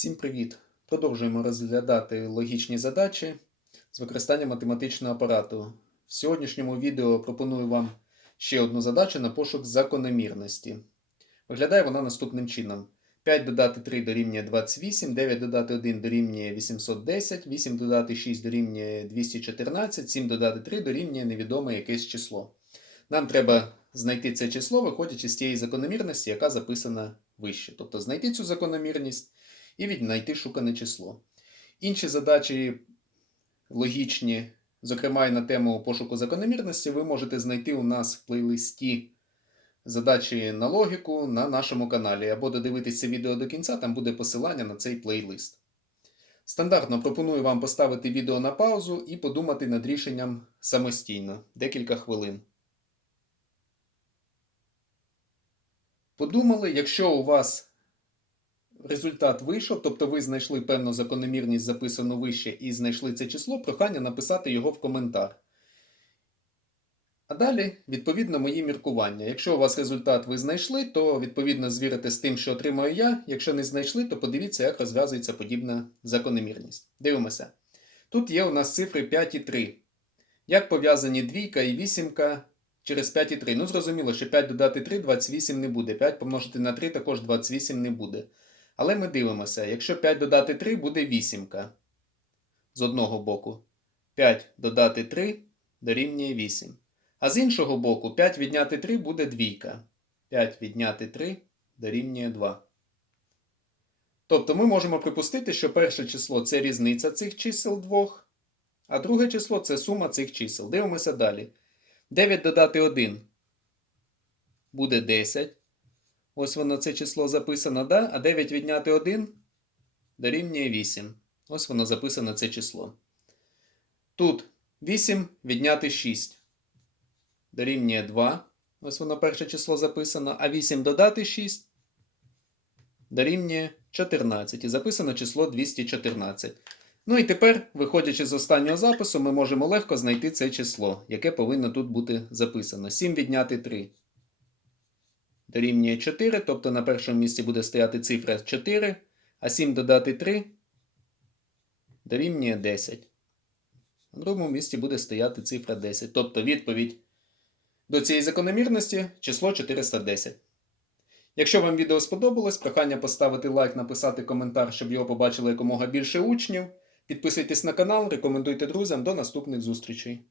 Всім привіт! Продовжуємо розглядати логічні задачі з використанням математичного апарату. В сьогоднішньому відео пропоную вам ще одну задачу на пошук закономірності. Виглядає вона наступним чином: 5 додати 3 дорівнює 28, 9 додати 1 дорівнює 810, 8 додати 6 дорівнює 214, 7 додати 3 дорівнює невідоме якесь число. Нам треба знайти це число, виходячи з тієї закономірності, яка записана вище. Тобто знайти цю закономірність і віднайти шукане число. Інші задачі логічні, зокрема і на тему пошуку закономірності, ви можете знайти у нас в плейлисті задачі на логіку на нашому каналі, або додивитися відео до кінця, там буде посилання на цей плейлист. Стандартно пропоную вам поставити відео на паузу і подумати над рішенням самостійно декілька хвилин. Подумали, якщо у вас результат вийшов, тобто ви знайшли певну закономірність, записану вище, і знайшли це число, прохання написати його в коментар. А далі, відповідно, мої міркування. Якщо у вас результат ви знайшли, то відповідно звірите з тим, що отримаю я. Якщо не знайшли, то подивіться, як розв'язується подібна закономірність. Дивимося. Тут є у нас цифри 5 і 3. Як пов'язані двійка і вісімка через 5 і 3. Ну, зрозуміло, що 5 додати 3 28 не буде. 5 помножити на 3 також 28 не буде. Але ми дивимося, якщо 5 додати 3 буде вісімка. З одного боку. 5 додати 3 дорівнює 8. А з іншого боку, 5 відняти 3 буде двійка. 5 відняти 3 дорівнює 2. Тобто ми можемо припустити, що перше число це різниця цих чисел двох, а друге число це сума цих чисел. Дивимося далі. 9 додати 1 буде 10. Ось воно це число записано, да? а 9 відняти 1 дорівнює 8. Ось воно записано це число. Тут 8 відняти 6 дорівнює 2. Ось воно перше число записано. А 8 додати 6 дорівнює 14. І записано число 214. Ну і тепер, виходячи з останнього запису, ми можемо легко знайти це число, яке повинно тут бути записано. 7 відняти 3 дорівнює 4, тобто на першому місці буде стояти цифра 4, а 7 додати 3 дорівнює 10. На другому місці буде стояти цифра 10. Тобто відповідь до цієї закономірності число 410. Якщо вам відео сподобалось, прохання поставити лайк, написати коментар, щоб його побачили якомога більше учнів. Підписуйтесь на канал, рекомендуйте друзям. До наступних зустрічей.